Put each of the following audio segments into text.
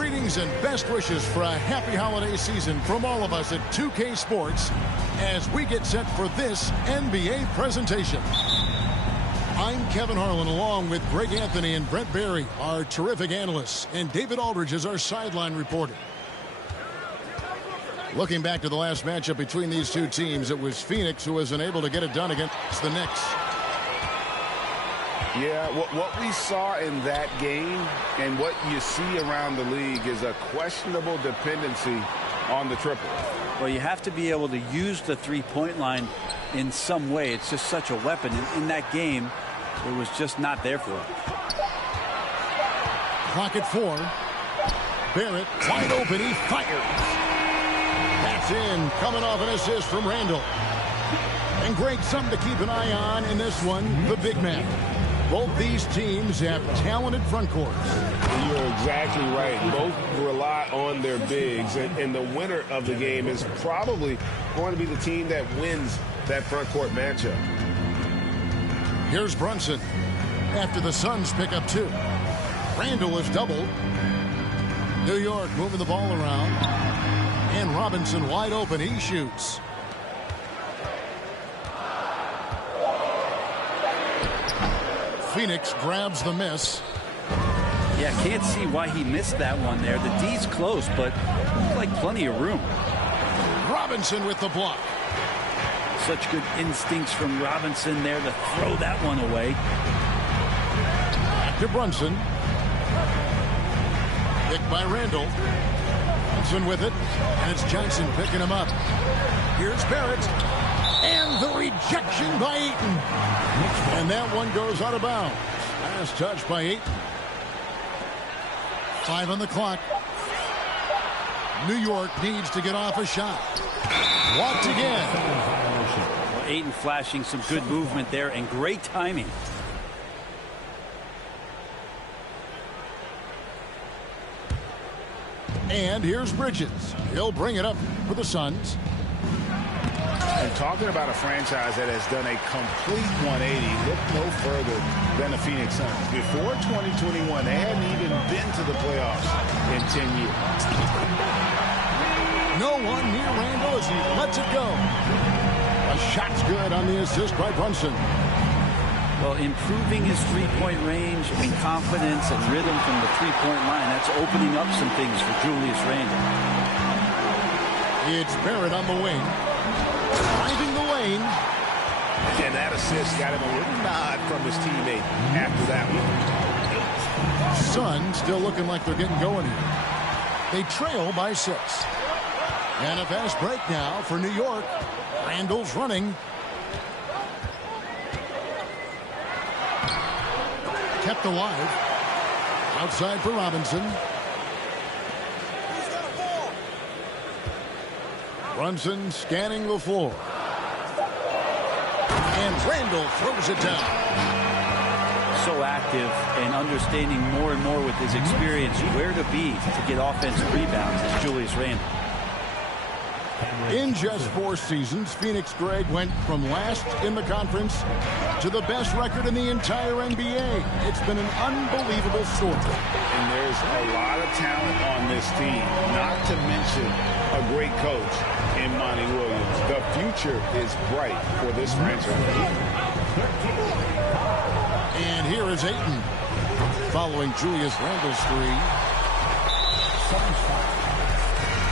Greetings and best wishes for a happy holiday season from all of us at 2K Sports as we get set for this NBA presentation. I'm Kevin Harlan along with Greg Anthony and Brent Barry, our terrific analysts, and David Aldridge is our sideline reporter. Looking back to the last matchup between these two teams, it was Phoenix who was unable to get it done against the Knicks. Yeah, what we saw in that game and what you see around the league is a questionable dependency on the triple. Well, you have to be able to use the three-point line in some way. It's just such a weapon. In that game, it was just not there for him. Clock at 4. Barrett wide open. He fires. That's in. Coming off an assist from Randall. And Greg, something to keep an eye on in this one, the big man. Both these teams have talented front courts. You're exactly right. Both rely on their bigs, and the winner of the game is probably going to be the team that wins that front court matchup. Here's Brunson after the Suns pick up 2. Randall is doubled. New York moving the ball around. And Robinson wide open. He shoots. Phoenix grabs the miss. Yeah, can't see why he missed that one there. The D's close, but like plenty of room. Robinson with the block. Such good instincts from Robinson there to throw that one away. Back to Brunson. Picked by Randall. Brunson with it, and it's Johnson picking him up. Here's Barrett. And the rejection by Ayton. And that one goes out of bounds. Last touch by Ayton. 5 on the clock. New York needs to get off a shot. Walked again. Well, Ayton flashing some good movement there and great timing. And here's Bridges. He'll bring it up for the Suns. And talking about a franchise that has done a complete 180, look no further than the Phoenix Suns. Before 2021, they hadn't even been to the playoffs in 10 years. No one near Randall as he lets it go. A shot's good on the assist by Brunson. Well, improving his three-point range and confidence and rhythm from the three-point line, that's opening up some things for Julius Randle. It's Barrett on the wing. Driving the lane. And that assist got him a little nod from his teammate after that one. Suns still looking like they're getting going here. They trail by 6. And a fast break now for New York. Randall's running. Kept alive. Outside for Robinson. Brunson scanning the floor. And Randall throws it down. So active and understanding more and more with his experience where to be to get offensive rebounds is Julius Randle. In just 4 seasons, Phoenix, Greg, went from last in the conference to the best record in the entire NBA. It's been an unbelievable story. And there's a lot of talent on this team, not to mention a great coach in Monty Williams. The future is bright for this franchise. And here is Ayton following Julius Randle's 3.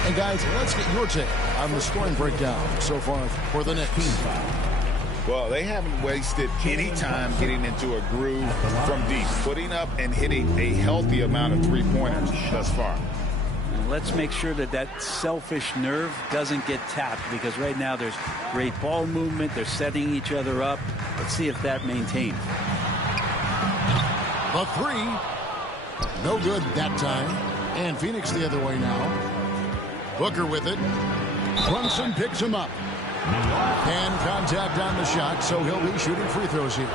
And guys, let's get your take on the scoring breakdown so far for the Knicks. Well, they haven't wasted any time getting into a groove from deep, putting up and hitting a healthy amount of three-pointers thus far. And let's make sure that that selfish nerve doesn't get tapped, because right now there's great ball movement. They're setting each other up. Let's see if that maintains. The 3. No good that time. And Phoenix the other way now. Booker with it. Brunson picks him up. And contact on the shot, so he'll be shooting free throws here.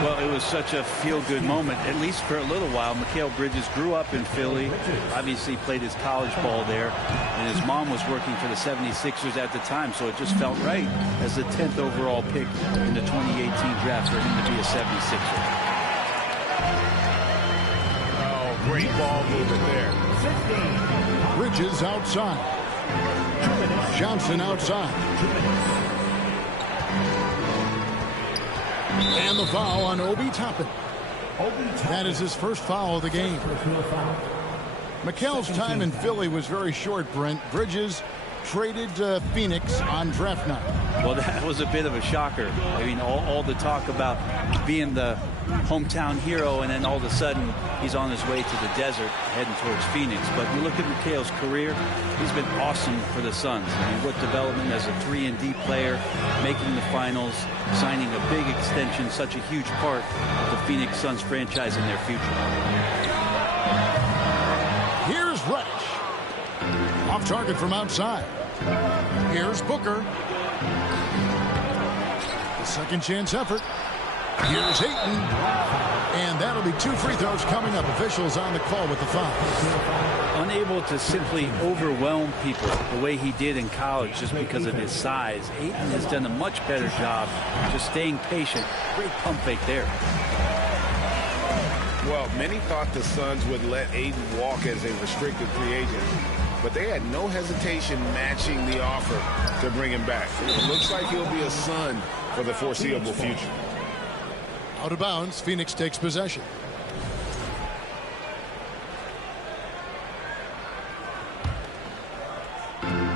Well, it was such a feel-good moment, at least for a little while. Mikal Bridges grew up in Philly, obviously played his college ball there, and his mom was working for the 76ers at the time, so it just felt right as the 10th overall pick in the 2018 draft for him to be a 76er. Great ball movement there. Bridges outside. Johnson outside. And the foul on Obi Toppin. That is his first foul of the game. McHale's time in Philly was very short, Brent. Bridges traded Phoenix on draft night. Well, that was a bit of a shocker. I mean, all the talk about being the hometown hero, and then all of a sudden he's on his way to the desert heading towards Phoenix. But you look at McHale's career, he's been awesome for the Suns. I mean, what development as a 3-and-D player, making the finals, signing a big extension, such a huge part of the Phoenix Suns franchise in their future. Here's Reddish. Off target from outside. Here's Booker. The second chance effort. Here's Ayton. And that'll be 2 free throws coming up. Officials on the call with the foul. Unable to simply overwhelm people the way he did in college just because of his size. Ayton has done a much better job just staying patient. Great pump fake there. Well, many thought the Suns would let Ayton walk as a restricted free agent, but they had no hesitation matching the offer to bring him back. It looks like he'll be a Sun for the foreseeable future. Out of bounds, Phoenix takes possession.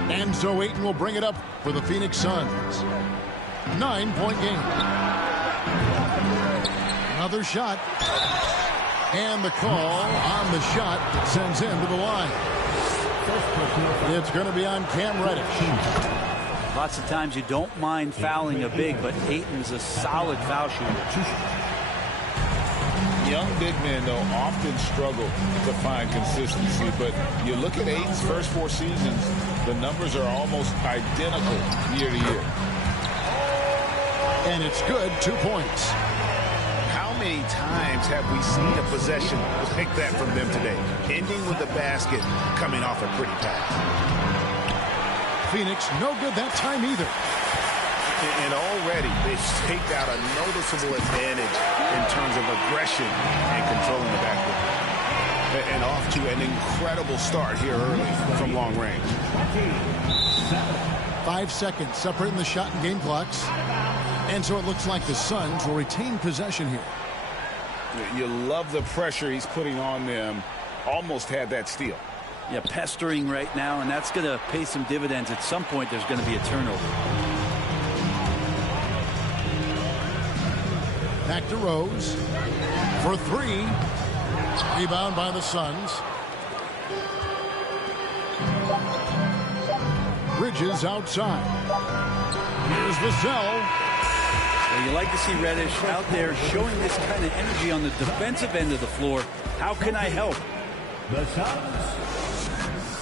And so Ayton will bring it up for the Phoenix Suns. 9-point game. Another shot. And the call on the shot that sends him to the line. It's going to be on Cam Reddish. Lots of times you don't mind fouling a big, but Ayton's a solid foul shooter. Young big men, though, often struggle to find consistency, but you look at Ayton's first 4 seasons, the numbers are almost identical year to year. And it's good, 2 points. How many times have we seen a possession like that from them today, ending with a basket coming off a pretty pass? Phoenix no good that time either. And already they've staked out a noticeable advantage in terms of aggression and controlling the backcourt. And off to an incredible start here early from long range. 5 seconds separating the shot and game clocks. And so it looks like the Suns will retain possession here. You love the pressure he's putting on them. Almost had that steal. Yeah, pestering right now, and that's going to pay some dividends. At some point, there's going to be a turnover. Back to Rose for 3. Rebound by the Suns. Bridges outside. Here's Vassell. Well, you like to see Reddish out there showing this kind of energy on the defensive end of the floor. How can I help? The Suns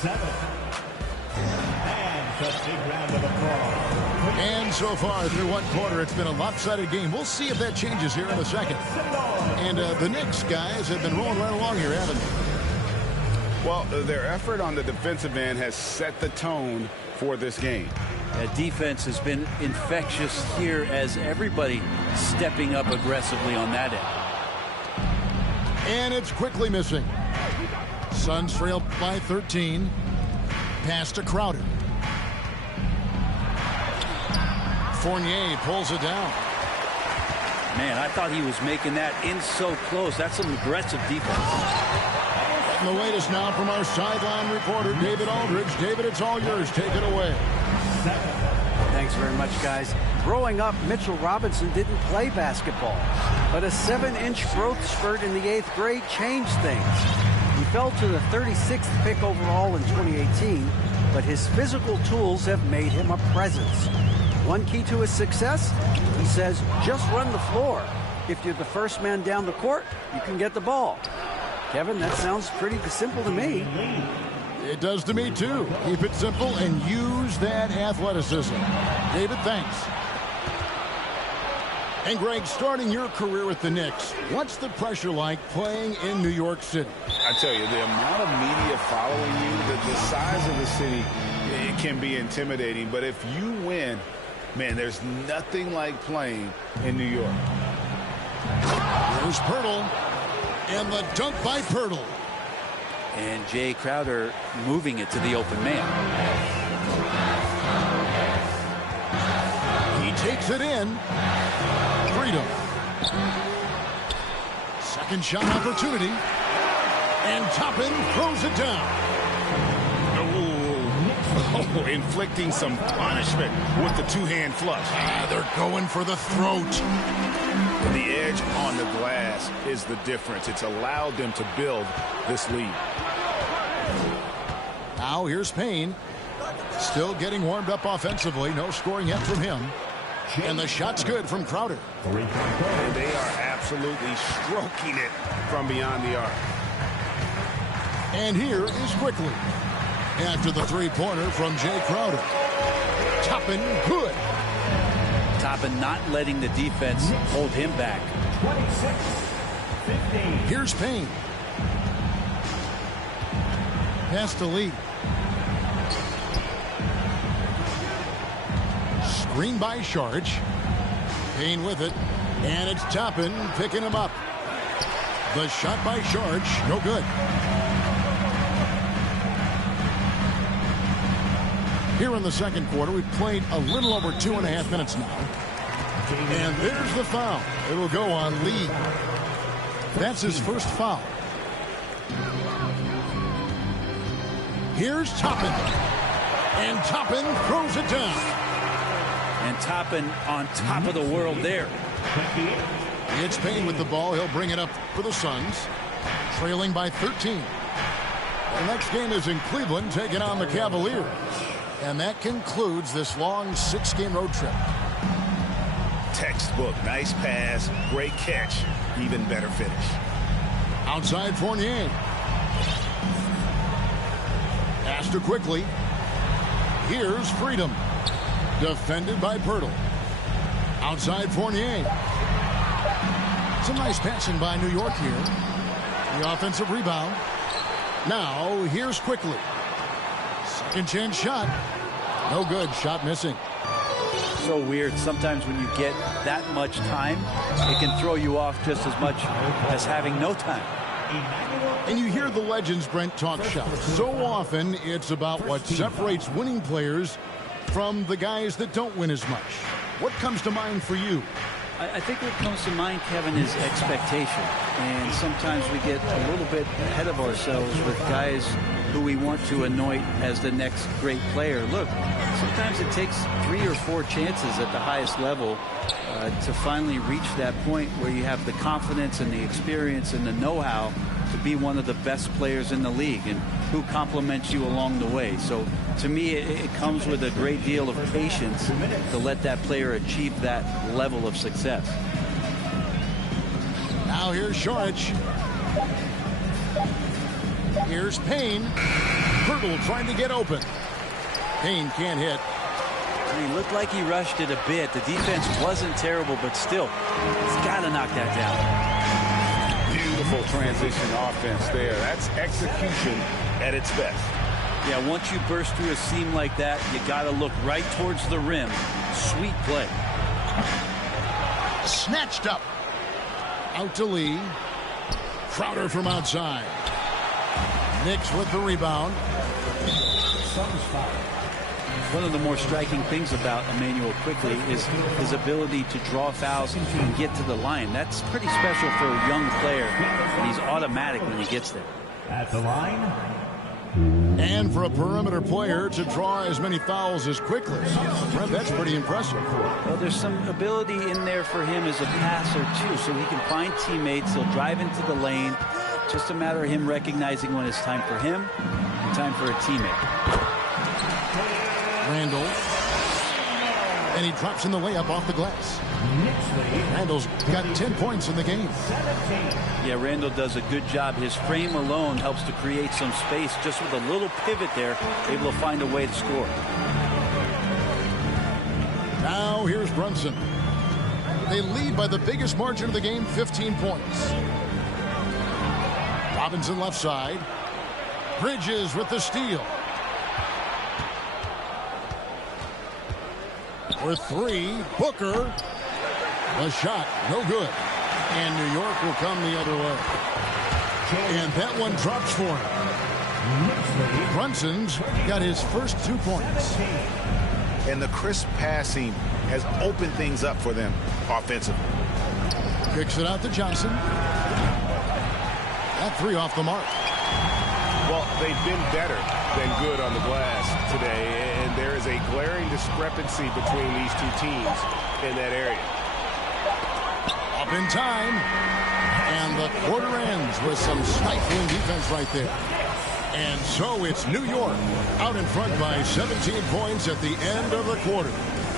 7. And a big round of applause. And so far through 1 quarter, it's been a lopsided game. We'll see if that changes here in a second. And the Knicks guys have been rolling right along here, haven't they? Well, their effort on the defensive end has set the tone for this game. That defense has been infectious here as everybody stepping up aggressively on that end. And it's quickly missing. Suns trail by 13. Pass to Crowder. Fournier pulls it down. Man, I thought he was making that in so close. That's some aggressive defense. And the latest now from our sideline reporter, David Aldridge. David, it's all yours. Take it away. Thanks very much, guys. Growing up, Mitchell Robinson didn't play basketball, but a 7-inch growth spurt in the 8th grade changed things. He fell to the 36th pick overall in 2018, but his physical tools have made him a presence. One key to his success, he says, just run the floor. If you're the first man down the court, you can get the ball. Kevin, that sounds pretty simple to me. It does to me, too. Keep it simple and use that athleticism. David, thanks. And, Greg, starting your career with the Knicks, what's the pressure like playing in New York City? I tell you, the amount of media following you, the size of the city, it can be intimidating. But if you win, man, there's nothing like playing in New York. Here's Pirtle. And the dunk by Pirtle. and Jay Crowder moving it to the open man. He takes it in. Freedom. Second shot opportunity. And Toppin throws it down. Oh, inflicting some punishment with the two-hand flush. They're going for the throat. The edge on the glass is the difference. It's allowed them to build this lead. Now here's Payne. Still getting warmed up offensively. No scoring yet from him. And the shot's good from Crowder. And they are absolutely stroking it from beyond the arc. And here is Quickly. After the three-pointer from Jay Crowder. Toppin good. Toppin not letting the defense hold him back. 26-15. Here's Payne. Pass to Lee. Screen by Sharge. Payne with it. And it's Toppin picking him up. The shot by Sharge. No good. Here in the second quarter, we've played a little over 2.5 minutes now. And there's the foul. It'll go on Lee. That's his first foul. Here's Toppin. And Toppin throws it down. And Toppin on top of the world there. It's Payne with the ball. He'll bring it up for the Suns. Trailing by 13. The next game is in Cleveland, taking on the Cavaliers. And that concludes this long 6-game road trip. Textbook. Nice pass. Great catch. Even better finish. Outside Fournier. Pass to Quickly. Here's Freedom. Defended by Pirtle. Outside Fournier. Some nice passing by New York here. The offensive rebound. Now here's Quickly. Second chance shot. No good. Shot missing. So weird. Sometimes when you get that much time, it can throw you off just as much as having no time. And you hear the legends, Brent, talk shop. So often it's about what separates winning players from the guys that don't win as much. What comes to mind for you? I think what comes to mind, Kevin, is expectation. And sometimes we get a little bit ahead of ourselves with guys who we want to anoint as the next great player. Look, sometimes it takes 3 or 4 chances at the highest level to finally reach that point where you have the confidence and the experience and the know-how to be one of the best players in the league, and who compliments you along the way. So to me, it comes with a great deal of patience to let that player achieve that level of success. Now here's Sharge. Here's Payne. Pirtle trying to get open. Payne can't hit. He looked like he rushed it a bit. The defense wasn't terrible, but still, he's got to knock that down. Beautiful transition offense there. That's execution at its best. Yeah, once you burst through a seam like that, you got to look right towards the rim. Sweet play. Snatched up. Out to Lee. Crowder from outside. Knicks with the rebound. One of the more striking things about Emmanuel Quickly is his ability to draw fouls and get to the line. That's pretty special for a young player, and he's automatic when he gets there. At the line. And for a perimeter player to draw as many fouls as Quickly, that's pretty impressive. Well, there's some ability in there for him as a passer, too, so he can find teammates. He'll drive into the lane. Just a matter of him recognizing when it's time for him and time for a teammate. Randall. And he drops in the layup off the glass. Randall's got 10 points in the game. Yeah, Randall does a good job. His frame alone helps to create some space. Just with a little pivot there, able to find a way to score. Now here's Brunson. They lead by the biggest margin of the game, 15 points. Robinson left side. Bridges with the steal. For 3, Booker. The shot, no good. And New York will come the other way. And that one drops for him. Brunson's got his first 2 points. And the crisp passing has opened things up for them offensively. Kicks it out to Johnson. That 3 off the mark. Well, they've been better than good on the glass today, and there is a glaring discrepancy between these two teams in that area. Up in time, and the quarter ends with some stifling defense right there. And so it's New York out in front by 17 points at the end of the quarter.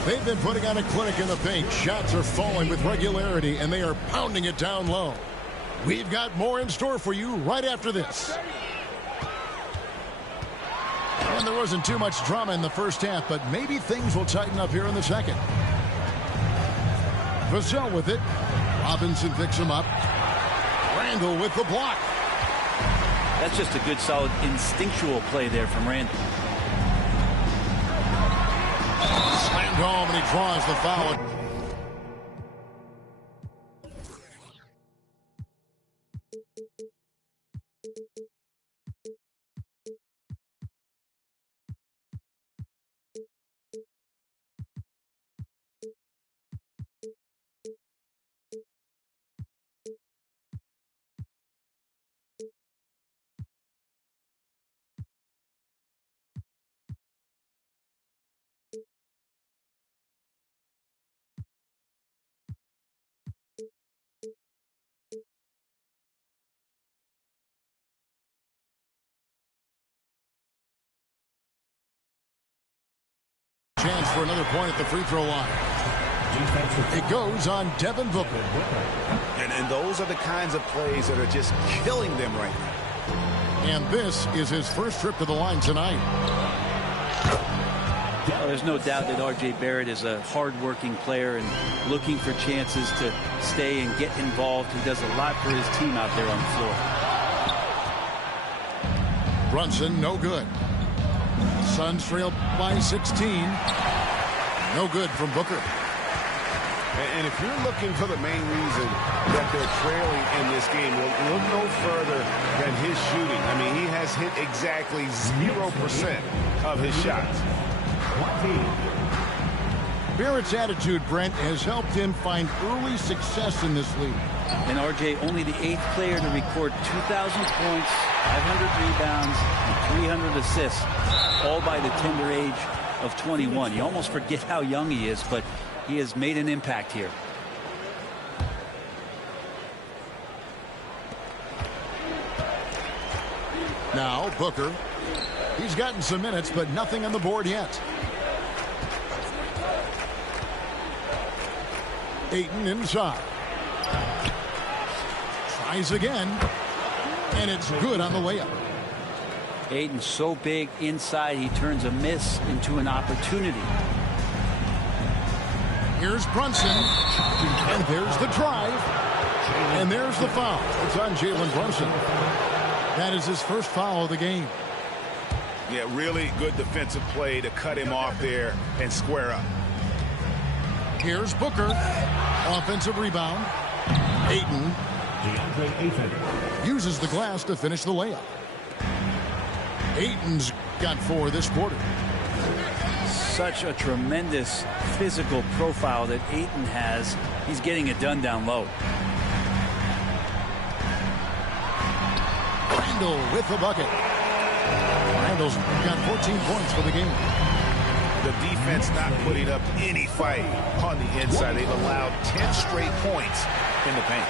They've been putting on a clinic in the paint. Shots are falling with regularity, and they are pounding it down low. We've got more in store for you right after this. And there wasn't too much drama in the first half, but maybe things will tighten up here in the second. Vassell with it. Robinson picks him up. Randall with the block. That's just a good, solid, instinctual play there from Randall. Slammed home, and he draws the foul. Chance for another point at the free throw line. It goes on Devin Booker. And those are the kinds of plays that are just killing them right now. And this is his first trip to the line tonight. Well, there's no doubt that R.J. Barrett is a hard-working player and looking for chances to stay and get involved. He does a lot for his team out there on the floor. Brunson, no good. Suns trail by 16. No good from Booker. And if you're looking for the main reason that they're trailing in this game, look no further than his shooting. I mean, he has hit exactly 0% of his shots. Barrett's attitude, Brent, has helped him find early success in this league. And R.J. only the 8th player to record 2,000 points, 500 rebounds, and 300 assists, all by the tender age of 21. You almost forget how young he is, but he has made an impact here. Now Booker. He's gotten some minutes, but nothing on the board yet. Ayton inside. Tries again. And it's good on the layup. Ayton's so big inside, he turns a miss into an opportunity. Here's Brunson. And there's the drive. And there's the foul. It's on Jalen Brunson. That is his first foul of the game. Yeah, really good defensive play to cut him off there and square up. Here's Booker. Offensive rebound. Ayton uses the glass to finish the layup. Ayton's got 4 this quarter. Such a tremendous physical profile that Ayton has. He's getting it done down low. Randall with the bucket. Randall's got 14 points for the game. The defense not putting up any fight on the inside. They've allowed 10 straight points in the paint.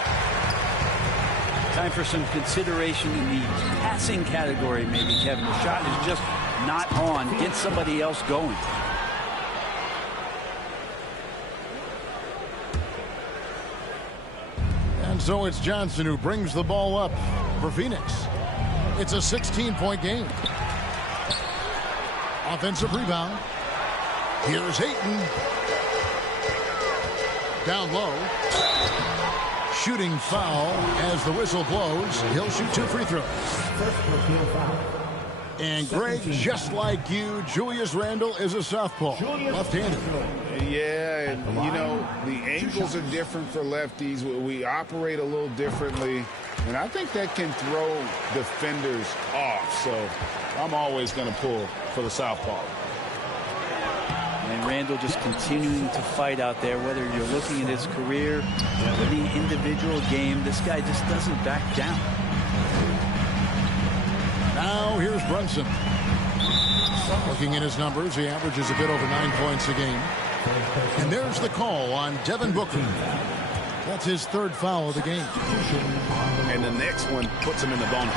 Time for some consideration in the passing category, maybe, Kevin. The shot is just not on. Get somebody else going. And so it's Johnson who brings the ball up for Phoenix. It's a 16-point game. Offensive rebound. Here's Ayton. Down low. Shooting foul as the whistle blows. He'll shoot 2 free throws. And Greg, just like you, Julius Randle is a southpaw, left-handed. Yeah, and you know, the angles are different for lefties. We operate a little differently. And I think that can throw defenders off. So I'm always going to pull for the southpaw. And Randall just continuing to fight out there, whether you're looking at his career, any individual game, this guy just doesn't back down. Now here's Brunson. Looking at his numbers, he averages a bit over 9 points a game. And there's the call on Devin Booker. That's his 3rd foul of the game. And the next one puts him in the bonus.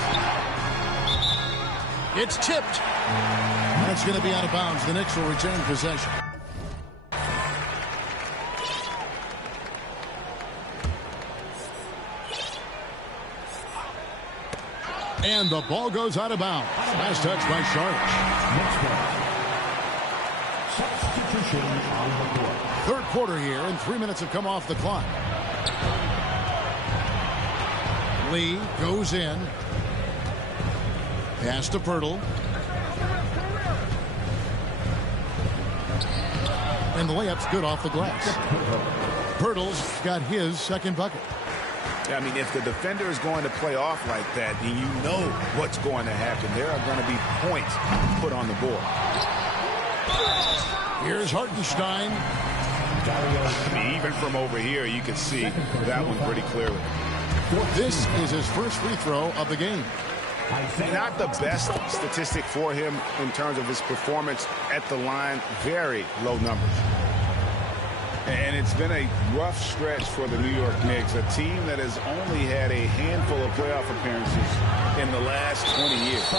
It's tipped. That's going to be out of bounds. The Knicks will retain possession. And the ball goes out of bounds. Last touch by Charlotte. Substitution on the court. 3rd quarter here, and 3 minutes have come off the clock. Lee goes in. Pass to Pirtle. And the layup's good off the glass. Pirtle's got his 2nd bucket. I mean, if the defender is going to play off like that, then you know what's going to happen. There are going to be points put on the board. Here's Hartenstein. I mean, even from over here, you can see that one pretty clearly. This is his first free throw of the game. Not the best statistic for him in terms of his performance at the line. Very low numbers. And it's been a rough stretch for the New York Knicks, a team that has only had a handful of playoff appearances in the last 20 years.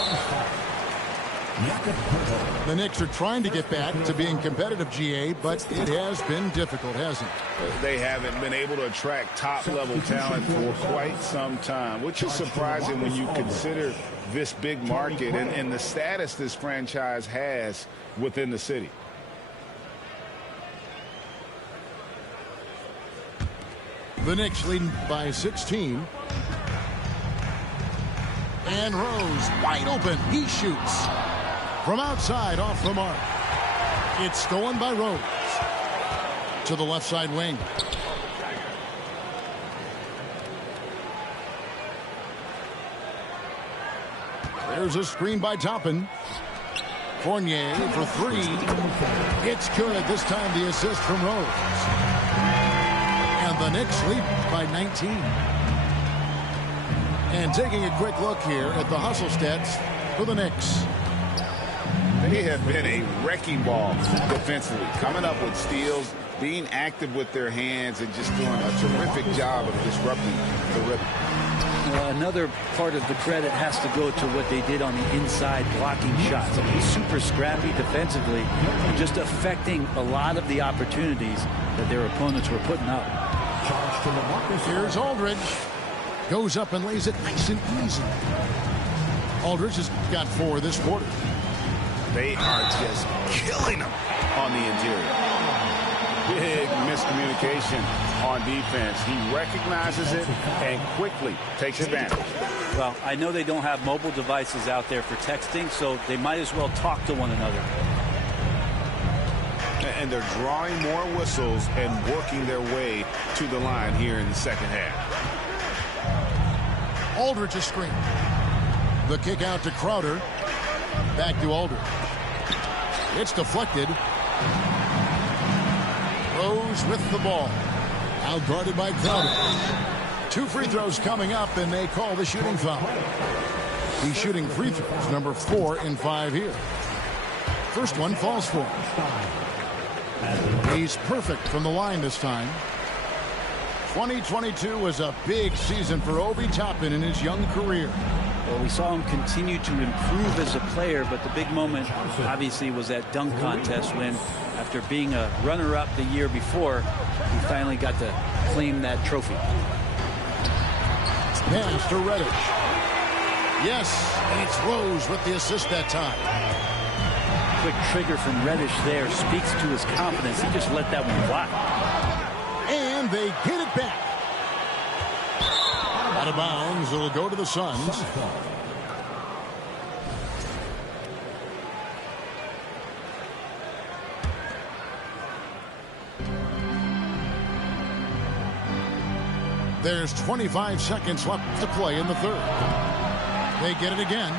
The Knicks are trying to get back to being competitive, GA, but it has been difficult, hasn't it? They haven't been able to attract top-level talent for quite some time, which is surprising when you consider this big market and the status this franchise has within the city. The Knicks leading by 16. And Rose wide open. He shoots. From outside off the mark. It's stolen by Rose. To the left side wing. There's a screen by Toppin. Fournier for 3. It's good. This time the assist from Rose. And the Knicks lead by 19. And taking a quick look here at the hustle stats for the Knicks. They have been a wrecking ball defensively, coming up with steals, being active with their hands, and just doing a terrific job of disrupting the rhythm. Another part of the credit has to go to what they did on the inside blocking shots. I mean, super scrappy defensively, just affecting a lot of the opportunities that their opponents were putting up. Here's Aldridge. Goes up and lays it nice and easy. Aldridge has got 4 this quarter. They are just killing them on the interior. Big miscommunication on defense. He recognizes it and quickly takes advantage. Well, I know they don't have mobile devices out there for texting, so they might as well talk to one another. And they're drawing more whistles and working their way to the line here in the second half. Aldridge is screened. The kick out to Crowder. Back to Aldridge. It's deflected. Rose with the ball. Out guarded by Crowder. 2 free throws coming up, and they call the shooting foul. He's shooting free throws, number 4 in 5 here. First one falls for him. He's perfect from the line this time. 2022 was a big season for Obi Toppin in his young career. Well, we saw him continue to improve as a player, but the big moment obviously was that dunk contest when, after being a runner-up the year before, he finally got to claim that trophy. Pass to Reddish. Yes, and it's Rose with the assist that time. Quick trigger from Reddish there speaks to his confidence. He just let that one fly. And they get it back. Out of bounds. It'll go to the Suns. There's 25 seconds left to play in the third. They get it again.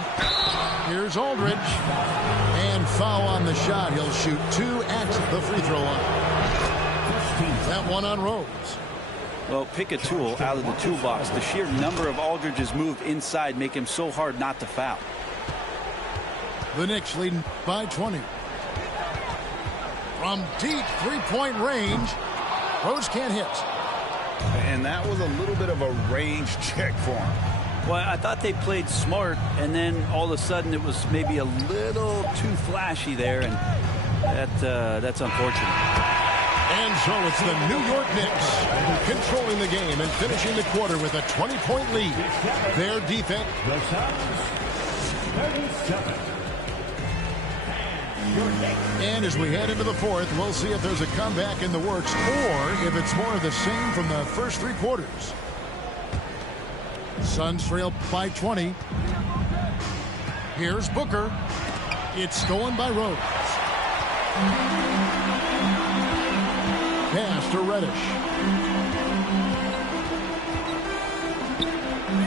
Here's Aldridge. And foul on the shot. He'll shoot 2 at the free throw line. That one on Rose. Well, pick a tool out of the toolbox. The sheer number of Aldridge's move inside make him so hard not to foul. The Knicks leading by 20. From deep three-point range, Rose can't hit. And that was a little bit of a range check for him. Well, I thought they played smart, and then all of a sudden it was maybe a little too flashy there, and that's unfortunate. And so it's the New York Knicks controlling the game and finishing the quarter with a 20-point lead. Their defense. The Suns, 37. And as we head into the fourth, we'll see if there's a comeback in the works or if it's more of the same from the first 3 quarters. Suns trail by 20. Here's Booker. It's stolen by Rose. Pass to Reddish.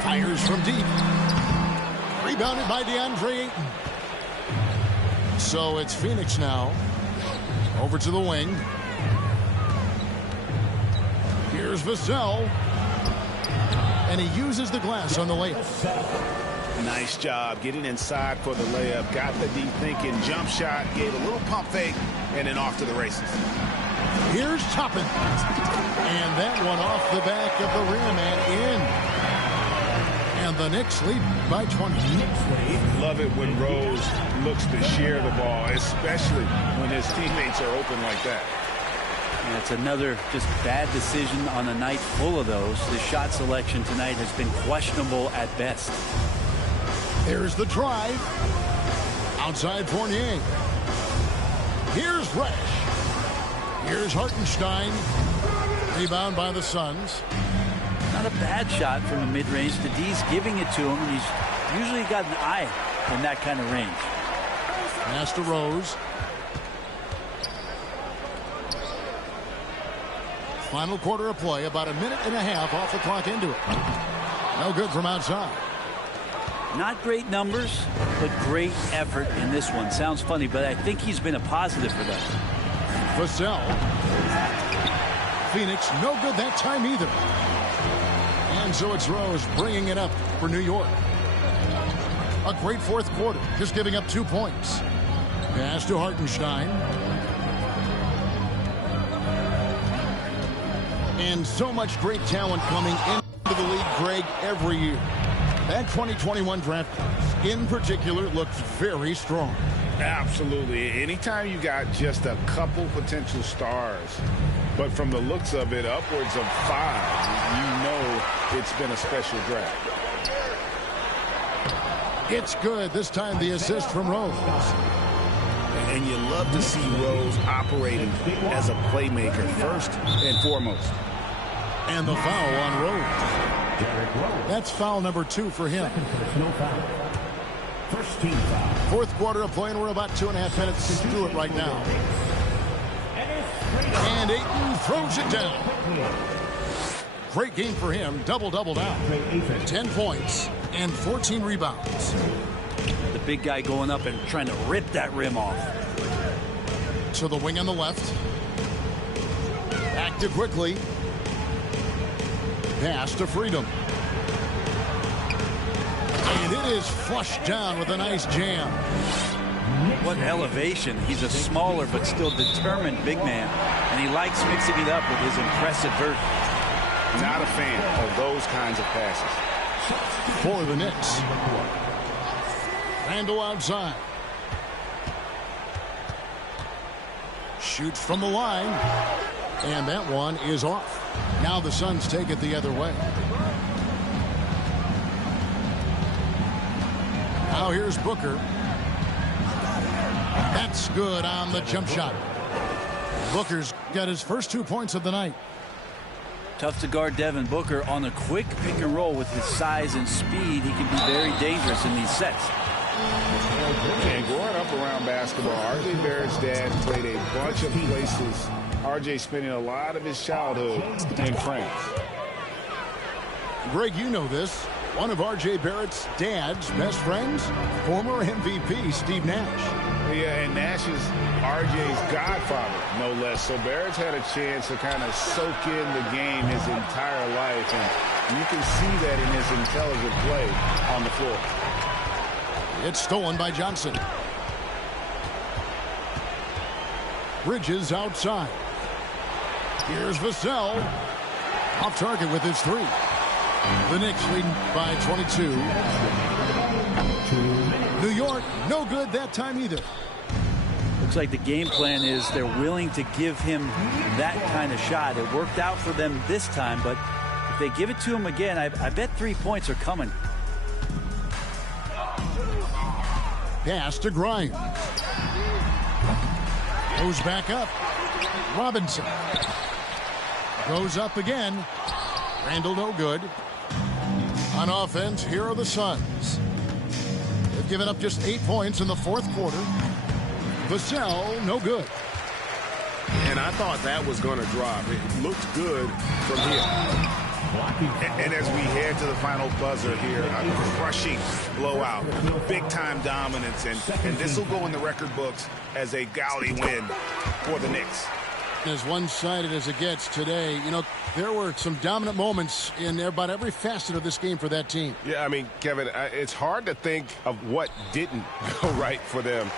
Fires from deep. Rebounded by DeAndre Ayton. So it's Phoenix now. Over to the wing. Here's Vassell. And he uses the glass on the layup. Nice job getting inside for the layup. Got the deep thinking jump shot. Gave a little pump fake. And then off to the races. Here's Toppin. And that one off the back of the rim and in. And the Knicks lead by 20. Love it when Rose looks to share the ball, especially when his teammates are open like that. And it's another just bad decision on a night full of those. The shot selection tonight has been questionable at best. There's the drive. Outside Fournier. Here's Reddish. Here's Hartenstein. Rebound by the Suns. Not a bad shot from the mid-range. The D's giving it to him, and he's usually got an eye in that kind of range. Pass to Rose. Final quarter of play, about a minute and a half off the clock into it. No good from outside. Not great numbers, but great effort in this one. Sounds funny, but I think he's been a positive for them. Vassell. Phoenix, no good that time either. And so it's Rose bringing it up for New York. A great fourth quarter, just giving up 2 points. Pass to Hartenstein. And so much great talent coming into the league, Greg, every year. That 2021 draft class, in particular, looks very strong. Absolutely. Anytime you got just a couple potential stars, but from the looks of it, upwards of 5, you know it's been a special draft. It's good. This time the assist from Rose. And you love to see Rose operating as a playmaker first and foremost. And the foul on Rose. That's foul number 2 for him. First team foul. Fourth quarter of play, and we're about 2.5 minutes through it right now. And Ayton throws it down. Great game for him. Double-double now. 10 points and 14 rebounds. The big guy going up and trying to rip that rim off. To the wing on the left. Back to quickly. Pass to Freedom. And it is flushed down with a nice jam. What elevation. He's a smaller but still determined big man. And he likes mixing it up with his impressive vert. Not a fan of those kinds of passes. For the Knicks. Randall outside. Shoots from the line. And that one is off. Now the Suns take it the other way. Now here's Booker. That's good on the jump shot. Booker's got his first 2 points of the night. Tough to guard Devin Booker on a quick pick and roll with his size and speed. He can be very dangerous in these sets. And growing up around basketball, R.J. Barrett's dad played a bunch of places. R.J. spending a lot of his childhood in France. Greg, you know this. One of R.J. Barrett's dad's best friends, former MVP Steve Nash. Yeah, and Nash is R.J.'s godfather, no less. So Barrett's had a chance to kind of soak in the game his entire life, and you can see that in his intelligent play on the floor. It's stolen by Johnson. Bridges outside. Here's Vassell. Off target with his three. The Knicks leading by 22. New York, no good that time either. Looks like the game plan is they're willing to give him that kind of shot. It worked out for them this time, but if they give it to him again, I bet 3 points are coming. Pass to Grimes. Goes back up. Robinson. Goes up again. Randall no good. On offense, here are the Suns. They've given up just 8 points in the fourth quarter. Vassell, no good. And I thought that was going to drop. It looked good from him. And as we head to the final buzzer here, a crushing blowout, big-time dominance, and this will go in the record books as a gaudy win for the Knicks. As one-sided as it gets today, you know, there were some dominant moments in about every facet of this game for that team. Yeah, I mean, Kevin, it's hard to think of what didn't go right for them.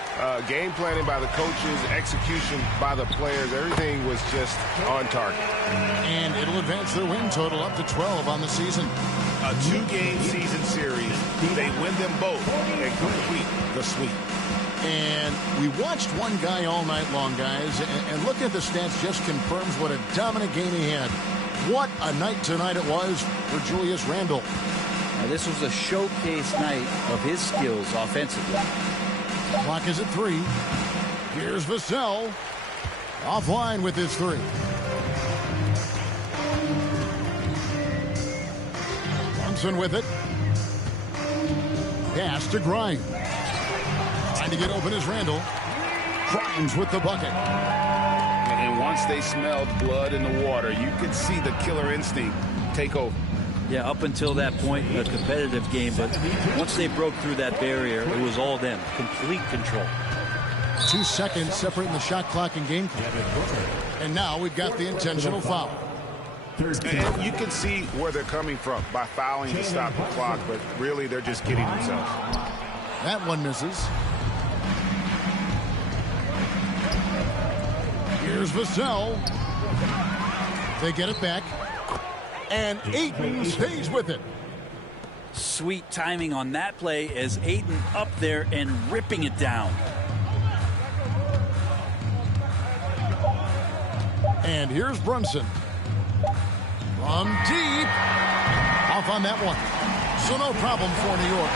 Game planning by the coaches, execution by the players, everything was just on target. And it'll advance their win total up to 12 on the season. A 2-game season series. They win them both and complete the sweep. And we watched one guy all night long, guys, and look at the stats just confirms what a dominant game he had. What a night tonight it was for Julius Randle. Now, this was a showcase night of his skills offensively. Clock is at 3. Here's Vassell. Offline with his 3. Johnson with it. Pass to Grimes. Trying to get open is Randall. Grimes with the bucket. And once they smelled blood in the water, you could see the killer instinct take over. Yeah, up until that point, a competitive game, but once they broke through that barrier, it was all them. Complete control. 2 seconds separating the shot clock and game clock. And now we've got the intentional foul. And you can see where they're coming from by fouling to stop the clock, but really they're just kidding themselves. That one misses. Here's Vassell. They get it back. And Ayton stays with it. Sweet timing on that play as Ayton up there and ripping it down. And here's Brunson. From deep. Off on that one. So no problem for New York.